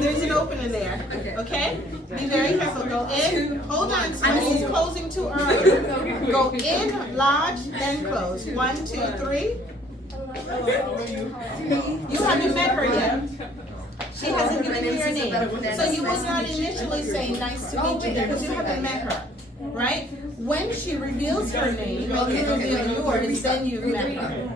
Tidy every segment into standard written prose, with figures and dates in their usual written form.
there's an opening there. Okay? Be very careful. Go in. Hold on. Somebody's closing too early. Go in, lodge, then close. 1, 2, 3. You haven't met her yet. She hasn't given you your name. So you will not initially say nice to meet you because you haven't met her. Right? When she reveals her name and you reveal yours, then you've met her.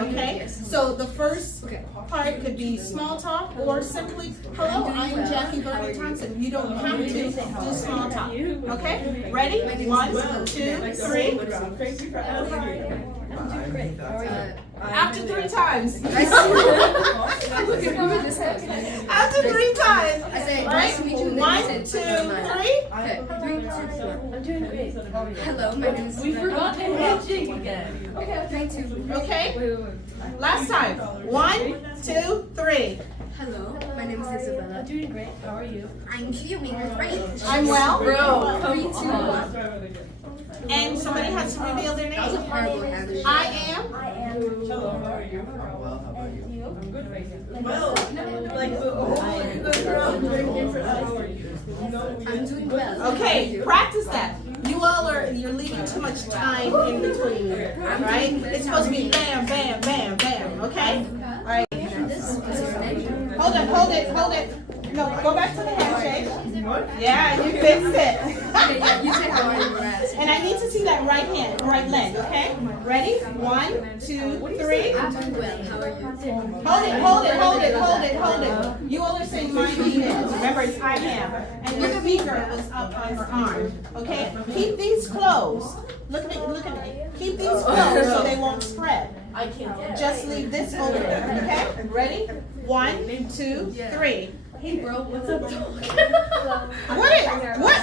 Okay? So the first part could be small talk or simply, hello, I'm Jackie Vernon Thompson. You don't have to do small talk. Okay? Ready? 1, 2, 3. After 3 times. After 3 times. Right? 1, 2, 3. I'm doing great. Hello, my name is We forgot to handshake again. Okay, 3, 2. Okay? Last time. 1, 2, 3. Hello, my name is Isabella. I'm doing great. How are you? I'm doing great. I'm well. Bro, 3, 2, 1. And somebody has to reveal their That was a name. horrible handshake. I am. Hello, how are you? Well, how about you? I'm good right now. Well, like the I'm doing well. Okay, practice that. You all you're leaving too much time in between, right? It's supposed to be bam, bam, bam, bam, okay? All right. Hold it. No, go back to the handshake. Yeah, you fixed it. You say how are you last. And I need to see that right leg, okay? Ready? 1, 2, 3. I'm doing well. How are you? Hold it. You all are saying my name is. Remember, it's I am. And your finger is up on your arm. Okay? Keep these closed. Look at me. Keep these closed so they won't spread. I can't. Just leave this open. Okay? Ready? 1, 2, 3. Hey bro, what's up? What?